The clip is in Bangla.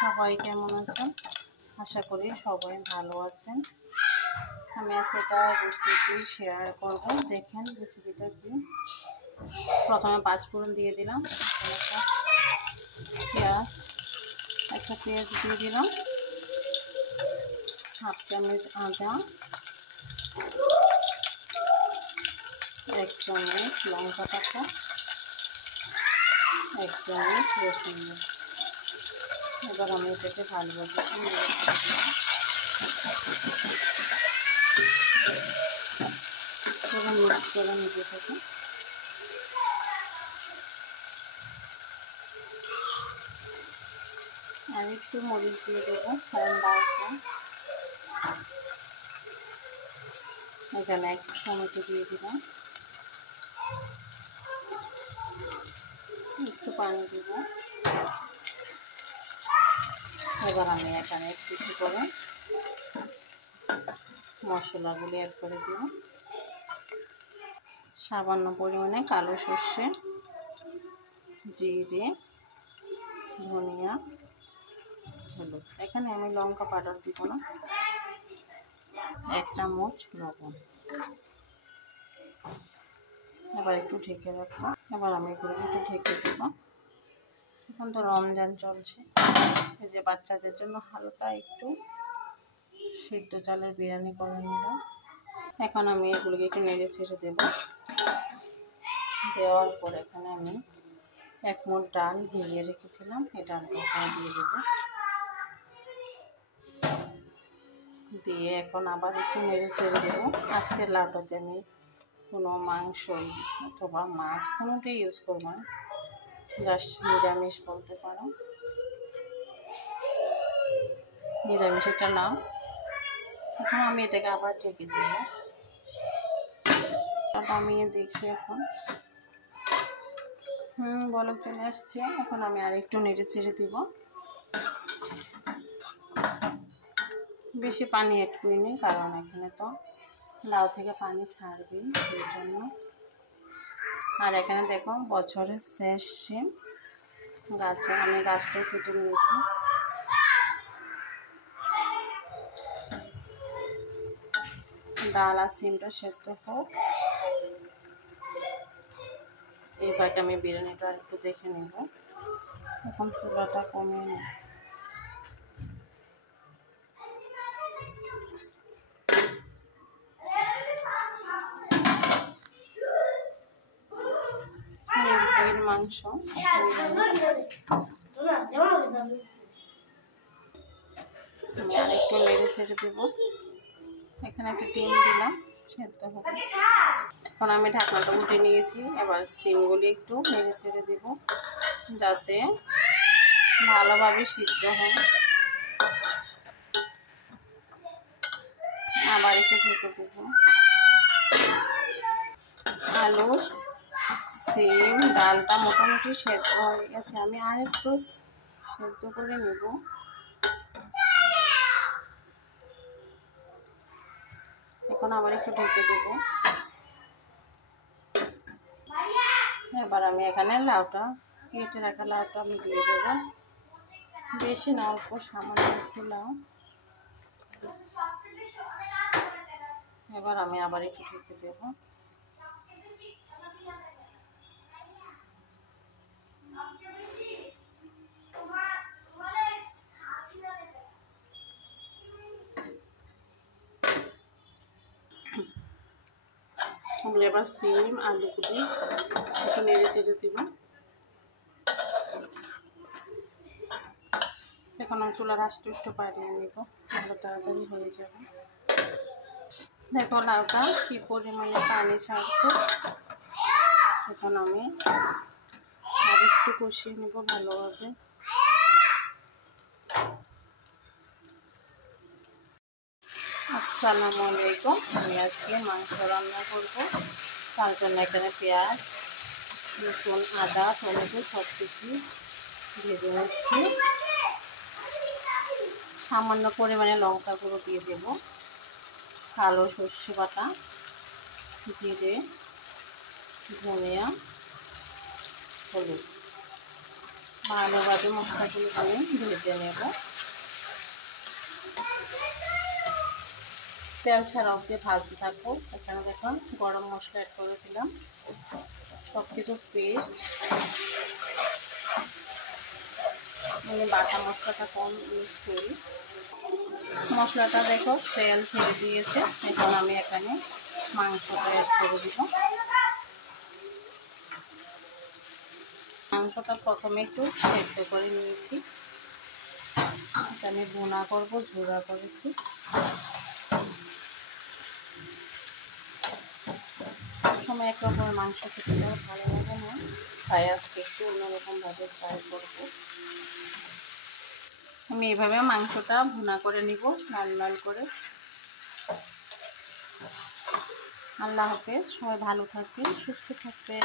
সবাই কেমন আছেন? আশা করি সবাই ভালো আছেন। আমি আজকে একটা রেসিপি শেয়ার করব। দেখেন রেসিপিটা কি। প্রথমে 5 ফোড়ন দিয়ে দিলাম, একটা পেঁয়াজ দিয়ে দিলাম, হাফ চামচ আদা, 1 চামচ লঙ্কা পাতা, 1 চামচ রসুন। এবার আমি এটাকে ভালোভাবে মিক্স করে নিতে থাকি। আর একটু মরিচ দিয়ে দেবো, ঠান্ডা আছে। এখানে 1 টমেটো দিয়ে দিলাম, একটু পানি দেবো। এবার আমি এখানে একটু করে মশলাগুলি অ্যাড করে দিব। সামান্য পরিমাণে কালো সর্ষে, জিরে, ধনিয়া, হলুদ। এখানে আমি লঙ্কা পাউডার দিব না, 1 চামচ লবণ। এবার একটু ঢেকে রাখবো। এবার আমি এগুলো একটু ঢেকে দেবো। এখন তো রমজান চলছে, এই যে বাচ্চাদের জন্য হালকা একটু সিদ্ধ চালের বিরিয়ানি করে নিলাম। এখন আমি এগুলোকে একটু নেড়ে ছেড়ে দেবো। দেওয়ার পর এখানে আমি 1 মুঠ ডাল ভিজিয়ে রেখেছিলাম, এই ডালটা এখানে দিয়ে দেবো। দিয়ে এখন আবার একটু নেড়ে ছেড়ে দেবো। আজকের লাউটাতে আমি কোনো মাংস অথবা মাছ কোনোটাই ইউজ করবো না, জাস্ট নিরামিষ বলতে পারো। নিরামিষ একটা লাউ। এখন আমি এটাকে আবার ঢেকে দেব। আমি দেখি এখন বলক চলে আসছে। এখন আমি আর একটু নেড়ে ছেড়ে দিব। বেশি পানি অ্যাড করিনি, কারণ এখানে তো লাউ থেকে পানি ছাড়বে, সেই জন্য। আর এখানে দেখো বছরের শেষে গাছে আমি গাছটা কেটে নিয়েছি। ডাল আর সিমটা সেদ্ধ হোক, এইবার আমি বিরিয়ানিটা একটু দেখে নেব। এখন চুলাটা কমিয়ে নেব। মুরগির মাংস আমি আর একটু নেড়ে ছেড়ে দেবো। এখানে একটা ডিম দিলাম, সেদ্ধ হবে। এখন আমি ঢাকনাটা উঠে নিয়েছি। এবার সিমগুলি একটু নেড়ে ছেড়ে দেব, যাতে ভালোভাবে সিদ্ধ হয়। আবার একটু ঢেকে দেব। আলু, সিম, ডালটা মোটামুটি সেদ্ধ হয়ে গেছে। আমি আর একটু সেদ্ধ করে নেব। এখন আবার একটু ঢেকে দেব। এবার আমি এখানে লাউটা, কেটে রাখা লাউটা আমি দিয়ে দেব। বেশি না, অল্প সামান্য একটু লাউ। এবার আমি আবার একটু ঢেকে দেব। এবার সিম আলুগুলি একটু নেড়ে চেড়ে দিব। এখন আমি চুলার আঁচটা একটু বাড়িয়ে নিব, তাহলে তাড়াতাড়ি হয়ে যাবে। দেখো লাউটা কি পরিমাণে পানি ছাড়ছে। এখন আমি আর একটু কষিয়ে নেব ভালোভাবে। আসসালামু আলাইকুম। আমি আজকে মাংস রান্না করব, তার জন্য এখানে পেঁয়াজ, রসুন, আদা, টমেটো সব কিছু ভেজে নিচ্ছি। সামান্য পরিমাণে লঙ্কা গুঁড়ো দিয়ে দেব, কালো সর্ষে বাটা, জিরে, ধনিয়া, হলুদ ভালোভাবে মশলাগুলো আমি ভেজে নেব। তেল ছাড়া অবধি ভাজতে থাকবো। এখানে দেখুন গরম মশলা অ্যাড করে দিলাম, সব কিছু পেস্ট, মানে বাটা মশলাটা কম ইউজ করি। মশলাটা দেখো তেল ছেড়ে দিয়েছে। এখন আমি এখানে মাংসটা অ্যাড করে দিব। মাংসটা প্রথমে একটু সেদ্ধ করে নিয়েছি, আমি ভুনা করব, ঝোড়া করেছি। সবসময় এক রকমের মাংস খেতে ভালো লাগে না, তাই আজকে একটু অন্যরকমভাবে ট্রাই করবো। আমি এভাবে মাংসটা ভুনা করে নিব লাল লাল করে। আল্লাহ হাফেজ, সবাই ভালো থাকবেন, সুস্থ থাকবেন।